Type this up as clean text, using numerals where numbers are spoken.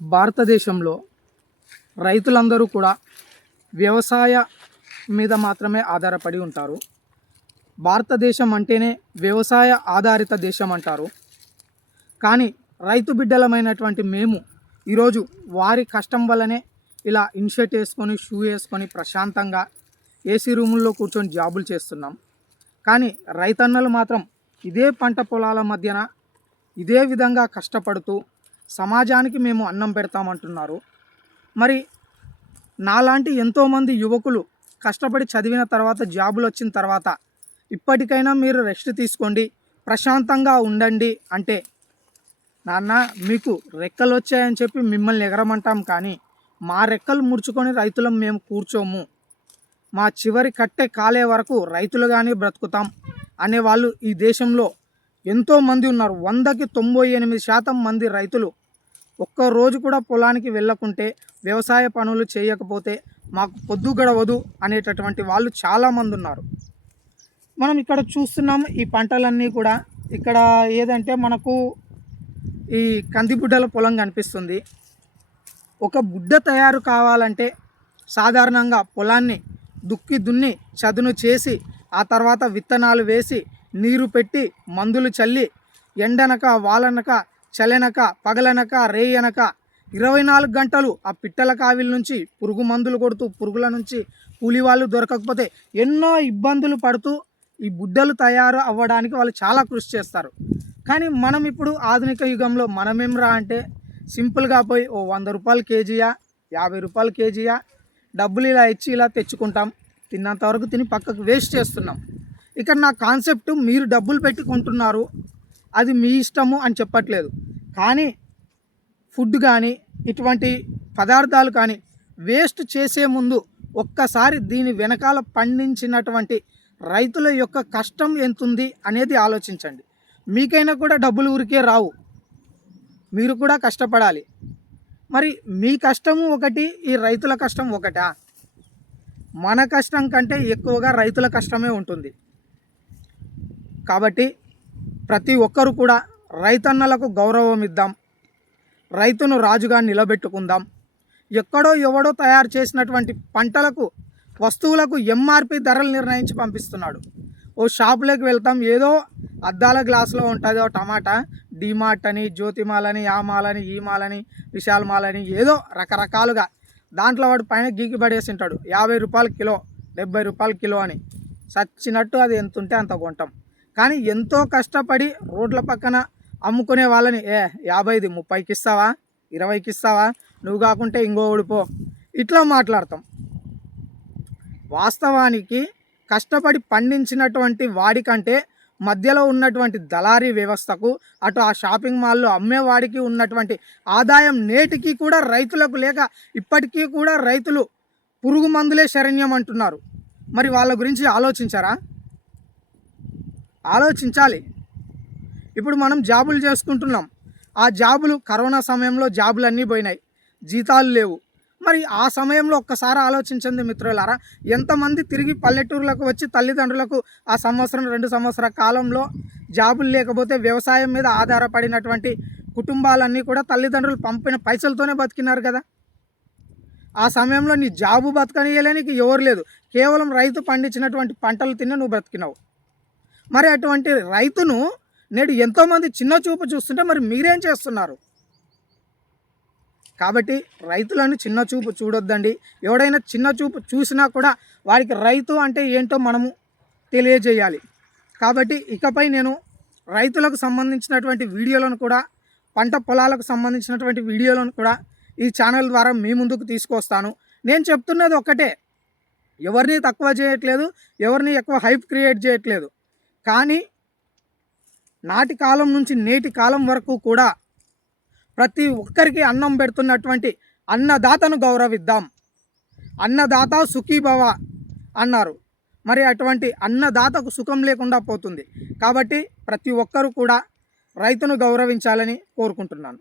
భారతదేశంలో రైతులందరూ కూడా వ్యవసాయ మీద మాత్రమే ఆధారపడి ఉంటారు. భారతదేశం అంటేనే వ్యవసాయ ఆధారిత దేశం అంటారు. కానీ రైతు బిడ్డలమైనటువంటి మేము ఈరోజు వారి కష్టం వల్లనే ఇలా ఇన్షర్ట్ వేసుకొని షూ వేసుకొని ప్రశాంతంగా ఏసీ రూముల్లో కూర్చొని జాబులు చేస్తున్నాం. కానీ రైతన్నలు మాత్రం ఇదే పంట పొలాల మధ్యన ఇదే విధంగా కష్టపడుతూ సమాజానికి మేము అన్నం పెడతామంటున్నారు. మరి నాలాంటి ఎంతోమంది యువకులు కష్టపడి చదివిన తర్వాత జాబులు వచ్చిన తర్వాత ఇప్పటికైనా మీరు రెస్ట్ తీసుకోండి, ప్రశాంతంగా ఉండండి అంటే, నాన్న మీకు రెక్కలు వచ్చాయని చెప్పి మిమ్మల్ని ఎగరమంటాం, కానీ మా రెక్కలు ముడుచుకొని రైతులం మేము కూర్చోము, మా చివరి కట్టె కాలే వరకు రైతులుగానే బ్రతుకుతాం అనేవాళ్ళు ఈ దేశంలో ఎంతోమంది ఉన్నారు. 100కి 98% మంది రైతులు ఒక్కరోజు కూడా పొలానికి వెళ్ళకుంటే, వ్యవసాయ పనులు చేయకపోతే మాకు పొద్దు గడవదు అనేటటువంటి వాళ్ళు చాలామంది ఉన్నారు. మనం ఇక్కడ చూస్తున్నాం ఈ పంటలన్నీ కూడా. ఇక్కడ ఏదంటే మనకు ఈ కందిబుడ్డల పొలం కనిపిస్తుంది. ఒక బుడ్డ తయారు కావాలంటే సాధారణంగా పొలాన్ని దున్ని చదును చేసి ఆ తర్వాత విత్తనాలు వేసి నీరు పెట్టి మందులు చల్లి ఎండనక వాలనక చలెనక పగలనక రేయనక 24 గంటలు ఆ పిట్టల కావిల నుంచి పురుగు మందులు కొడుతూ, పురుగుల నుంచి కూలి వాళ్ళు దొరకకపోతే ఎన్నో ఇబ్బందులు పడుతూ ఈ బుడ్డలు తయారు అవ్వడానికి వాళ్ళు చాలా కృషి చేస్తారు. కానీ మనం ఇప్పుడు ఆధునిక యుగంలో మనమేంరా అంటే సింపుల్గా పోయి ఓ 100 రూపాయలు కేజీయా, 50 రూపాయలు కేజీయా డబ్బులు ఇలా ఇచ్చి ఇలా తెచ్చుకుంటాం. తిన్నంత వరకు తిని పక్కకు వేస్ట్ చేస్తున్నాం. ఇక్కడ నా కాన్సెప్ట్, మీరు డబ్బులు పెట్టి కొంటున్నారు, అది మీ ఇష్టము అని చెప్పట్లేదు. కానీ ఫుడ్ కానీ ఇటువంటి పదార్థాలు కానీ వేస్ట్ చేసే ముందు ఒక్కసారి దీని వెనకాల పండించినటువంటి రైతుల యొక్క కష్టం ఎంతుంది అనేది ఆలోచించండి. మీకైనా కూడా డబ్బులు ఊరికే రావు, మీరు కూడా కష్టపడాలి. మరి మీ కష్టము ఒకటి, ఈ రైతుల కష్టం ఒకటా? మన కష్టం కంటే ఎక్కువగా రైతుల కష్టమే ఉంటుంది. కాబట్టి ప్రతి ఒక్కరు కూడా రైతన్నలకు గౌరవం ఇద్దాం, రైతును రాజుగా నిలబెట్టుకుందాం. ఎక్కడో ఎవడో తయారు చేసినటువంటి పంటలకు, వస్తువులకు ఎంఆర్పి ధరలు నిర్ణయించి పంపిస్తున్నాడు. ఓ షాపులోకి వెళ్తాం, ఏదో అద్దాల గ్లాసులో ఉంటుంది ఓ టమాటా, డిమార్ట్ అని, జ్యోతిమాల్ అని, ఆ మాల్ అని, ఈ మాల్ అని, విశాల్ మాల్ అని, ఏదో రకరకాలుగా దాంట్లో వాడు పైన గీకి పడేసి ఉంటాడు. 50 రూపాయలు కిలో, 70 రూపాయలు కిలో అని చచ్చినట్టు అది ఎంత ఉంటే అంత కొంటాం. కానీ ఎంతో కష్టపడి రోడ్ల పక్కన అమ్ముకునే వాళ్ళని 50ది 30కి ఇస్తావా, 20కి ఇస్తావా, నువ్వు కాకుంటే ఇంకో ఓడిపో, ఇట్లా మాట్లాడతాం. వాస్తవానికి కష్టపడి పండించినటువంటి వాడికంటే మధ్యలో ఉన్నటువంటి దళారీ వ్యవస్థకు, అటు ఆ షాపింగ్ మాల్లో అమ్మేవాడికి ఉన్నటువంటి ఆదాయం నేటికి కూడా రైతులకు లేక ఇప్పటికీ కూడా రైతులు పురుగు మందులే శరణ్యం అంటున్నారు. మరి వాళ్ళ గురించి ఆలోచించారా? ఆలోచించాలి. ఇప్పుడు మనం జాబులు చేసుకుంటున్నాం, ఆ జాబులు కరోనా సమయంలో జాబులు అన్నీ పోయినాయి, జీతాలు లేవు. మరి ఆ సమయంలో ఒక్కసారి ఆలోచించండి మిత్రులారా, ఎంతమంది తిరిగి పల్లెటూరులకు వచ్చి తల్లిదండ్రులకు ఆ 1-2 సంవత్సరాల కాలంలో జాబులు లేకపోతే వ్యవసాయం మీద ఆధారపడినటువంటి కుటుంబాలన్నీ కూడా తల్లిదండ్రులు పంపిన పైసలతోనే బతికినారు కదా. ఆ సమయంలో నీ జాబు బతకనియలేనికి ఎవరు లేదు, కేవలం రైతు పండించినటువంటి పంటలు తిన్న నువ్వు బ్రతికినావు. మరి అటువంటి రైతును నేడు ఎంతోమంది చిన్న చూపు చూస్తుంటే మరి మీరేం చేస్తున్నారు? కాబట్టి రైతులను చిన్న చూపు చూడొద్దండి. ఎవడైనా చిన్న చూపు చూసినా కూడా వాడికి రైతు అంటే ఏంటో మనము తెలియజేయాలి. కాబట్టి ఇకపై నేను రైతులకు సంబంధించినటువంటి వీడియోలను కూడా, పంట పొలాలకు సంబంధించినటువంటి వీడియోలను కూడా ఈ ఛానల్ ద్వారా మీ ముందుకు తీసుకొస్తాను. నేను చెప్తున్నది ఒక్కటే, ఎవరిని తక్కువ చేయట్లేదు, ఎవరిని ఎక్కువ హైప్ క్రియేట్ చేయట్లేదు. కానీ నాటి కాలం నుంచి నేటి కాలం వరకు కూడా ప్రతి ఒక్కరికి అన్నం పెడుతున్నటువంటి అన్నదాతను గౌరవిద్దాం. అన్నదాత సుఖీభవ అన్నారు. మరి అటువంటి అన్నదాతకు సుఖం లేకుండా పోతుంది. కాబట్టి ప్రతి ఒక్కరూ కూడా రైతును గౌరవించాలని కోరుకుంటున్నాను.